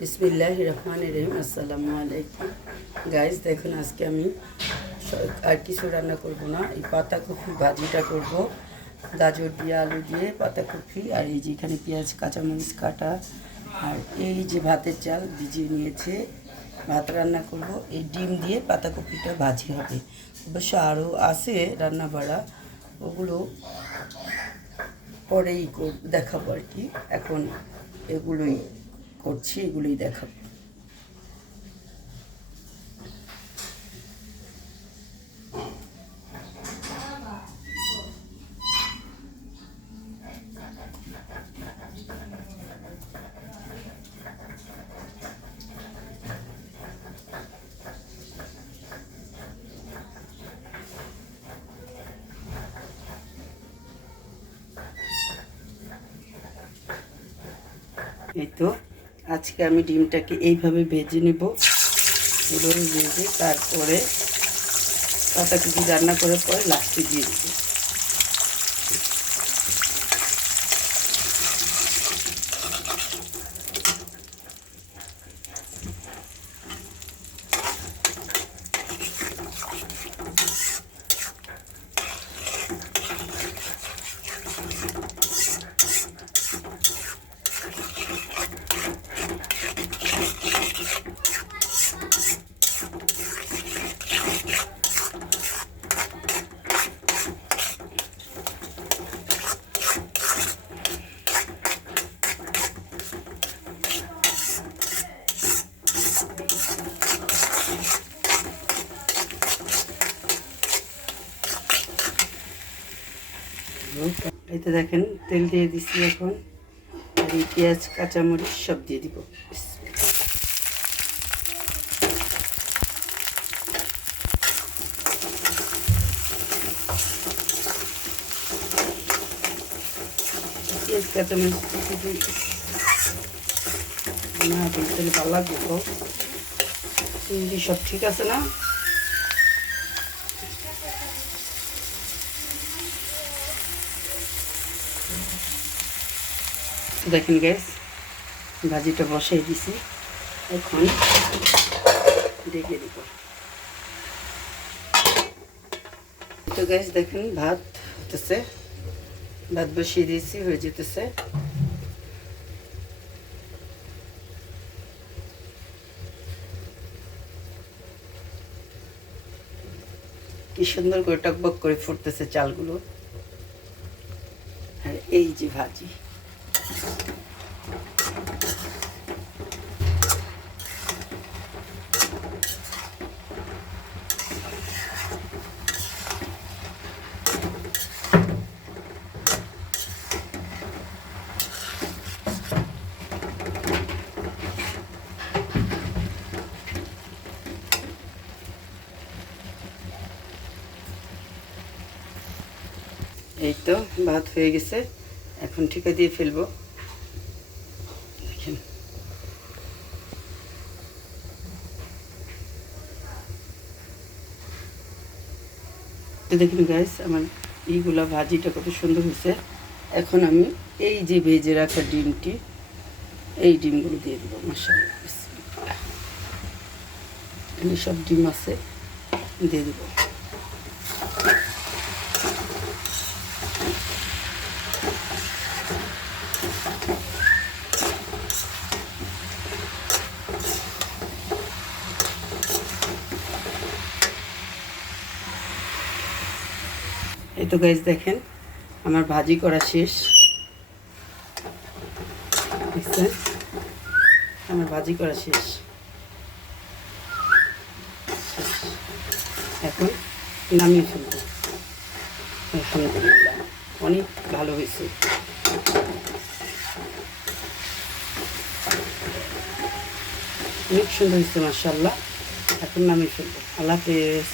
বিসমিল্লাহির রহমানির রহিম। আসসালামু আলাইকুম গাইস, দেখুন আজকে আমি আর কিছু রান্না করব না, এই পাতাকপি ভাজিটা করব। গাজর দিয়ে আলু দিয়ে পাতাকপি, আর এই যে এখানে পেঁয়াজ কাঁচামরিচ কাটা, আর এই যে ভাতের চাল ভিজিয়ে নিয়েছে, ভাত রান্না করব। এই ডিম দিয়ে পাতাকপিটা ভাজি হবে। অবশ্য আরও আছে রান্না বাড়া, ওগুলো পরেই দেখাবো আর কি। এখন এগুলোই করছি, এগুলোই দেখাবো। এই তো আজকে আমি ডিমটাকে এইভাবে ভেজে নেব। এভাবে ভেজে তারপরে পাতাকপি রান্না করার পরে লাস্টে দিয়ে দেবো। এই তো দেখেন তেল দিয়ে দিচ্ছি এখন, আর এই পেঁয়াজ কাঁচামরিচ সব দিয়ে দিব। পেঁয়াজ কাঁচামরিচ না তাহলে ভালো লাগবে তো। চিংড়ি সব ঠিক আছে না? দেখেন গ্যাস ভাজিটা বসাই দিছি, এখন ঢেকে দিব। তো গ্যাস দেখেন ভাত হতেছে, ভাত বসিয়ে দিয়েছি, হয়ে যেতেছে। কি সুন্দর করে টকবক করে ফুটতেছে চালগুলো। আর এই যে ভাজি, এই তো ভাত হয়ে গেছে, এখন ঠিকা দিয়ে ফেলবো। দেখেন দেখুন গাইস, আমার এইগুলা ভাজিটা কত সুন্দর হয়েছে। এখন আমি এই যে ভেজে রাখা ডিমটি, এই ডিমগুলো দিয়ে দেবো। মাশাআল্লাহ, বিসমিল্লাহ। এখানে সব ডিম আছে, দিয়ে দেবো। এই তো গাইস দেখেন আমার ভাজি করা শেষ। দেখছেন আমার ভাজি করা শেষ। এখন নামিয়ে ফেলব। আলহামদুলিল্লাহ, অনেক ভালো হয়েছে। অনেক সুন্দর হয়েছে মাশাআল্লাহ। এখন নামিয়ে ফেলবো। আল্লাহ হাফেজ।